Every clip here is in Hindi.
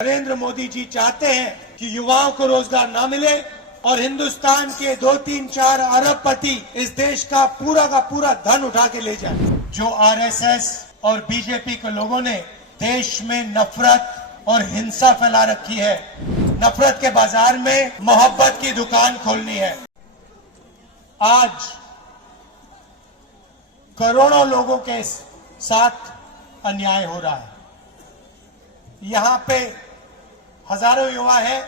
नरेंद्र मोदी जी चाहते हैं कि युवाओं को रोजगार ना मिले और हिंदुस्तान के 2-3-4 अरबपति इस देश का पूरा धन उठा के ले जाए। जो आरएसएस और बीजेपी के लोगों ने देश में नफरत और हिंसा फैला रखी है, नफरत के बाजार में मोहब्बत की दुकान खोलनी है। आज करोड़ों लोगों के साथ अन्याय हो रहा है। यहाँ पे हजारों युवा है।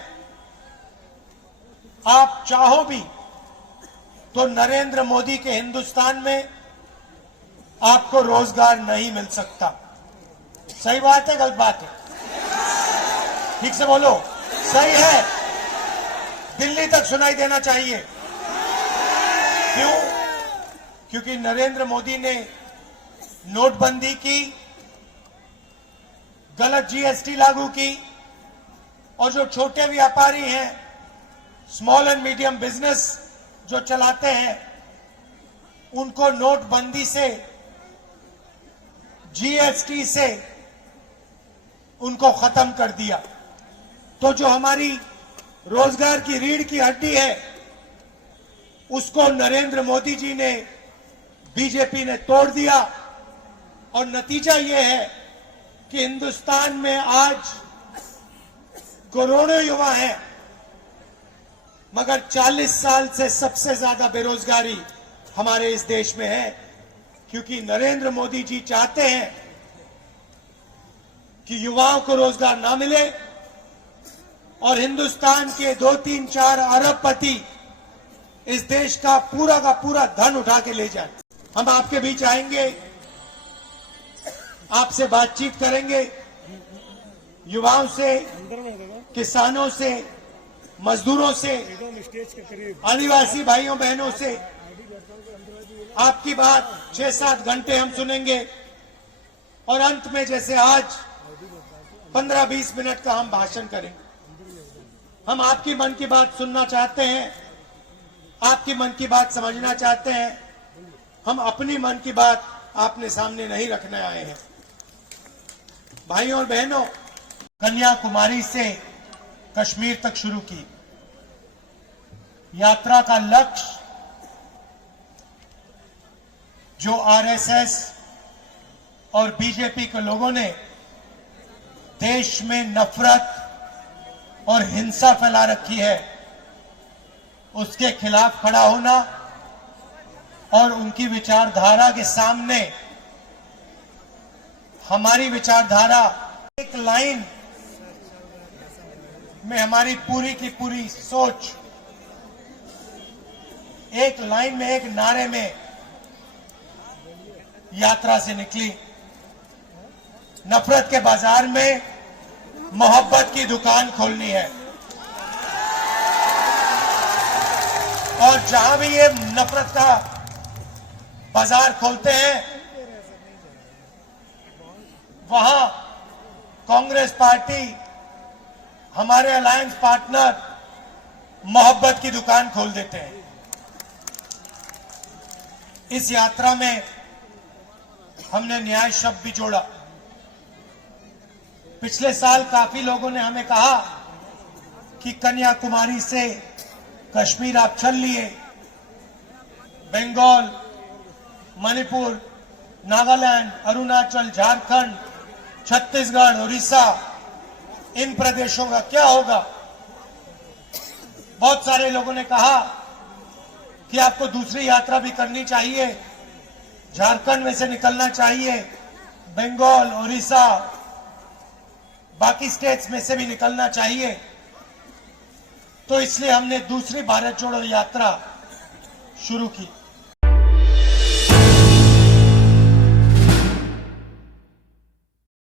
आप चाहो भी तो नरेंद्र मोदी के हिंदुस्तान में आपको रोजगार नहीं मिल सकता। सही बात है, गलत बात है? ठीक से बोलो, सही है। दिल्ली तक सुनाई देना चाहिए। क्यों? क्योंकि नरेंद्र मोदी ने नोटबंदी की, गलत जीएसटी लागू की और जो छोटे व्यापारी हैं, स्मॉल एंड मीडियम बिजनेस जो चलाते हैं, उनको नोटबंदी से, जीएसटी से उनको खत्म कर दिया। तो जो हमारी रोजगार की रीढ़ की हड्डी है, उसको नरेंद्र मोदी जी ने, बीजेपी ने तोड़ दिया। और नतीजा यह है कि हिंदुस्तान में आज करोड़ों युवा हैं, मगर 40 साल से सबसे ज्यादा बेरोजगारी हमारे इस देश में है। क्योंकि नरेंद्र मोदी जी चाहते हैं कि युवाओं को रोजगार ना मिले और हिंदुस्तान के 2-3-4 अरबपति इस देश का पूरा धन उठा के ले जाए। हम आपके बीच आएंगे, आपसे बातचीत करेंगे, युवाओं से, किसानों से, मजदूरों से, आदिवासी भाइयों बहनों से। आपकी बात 6-7 घंटे हम सुनेंगे और अंत में जैसे आज 15-20 मिनट का हम भाषण करेंगे। हम आपकी मन की बात सुनना चाहते हैं, आपकी मन की बात समझना चाहते हैं। हम अपनी मन की बात आपने सामने नहीं रखने आए हैं। भाइयों और बहनों, कन्याकुमारी से कश्मीर तक शुरू की यात्रा का लक्ष्य जो आरएसएस और बीजेपी के लोगों ने देश में नफरत और हिंसा फैला रखी है, उसके खिलाफ खड़ा होना और उनकी विचारधारा के सामने हमारी विचारधारा एक लाइन में, हमारी पूरी की पूरी सोच एक लाइन में, एक नारे में यात्रा से निकली। नफरत के बाजार में मोहब्बत की दुकान खोलनी है। और जहां भी ये नफरत का बाजार खोलते हैं, वहां कांग्रेस पार्टी, हमारे अलायंस पार्टनर मोहब्बत की दुकान खोल देते हैं। इस यात्रा में हमने न्याय शब्द भी जोड़ा। पिछले साल काफी लोगों ने हमें कहा कि कन्याकुमारी से कश्मीर आप चल लिए, बंगाल, मणिपुर, नागालैंड, अरुणाचल, झारखंड, छत्तीसगढ़, उड़ीसा, इन प्रदेशों का क्या होगा? बहुत सारे लोगों ने कहा कि आपको दूसरी यात्रा भी करनी चाहिए, झारखंड में से निकलना चाहिए, बंगाल, उड़ीसा, बाकी स्टेट्स में से भी निकलना चाहिए। तो इसलिए हमने दूसरी भारत जोड़ो यात्रा शुरू की।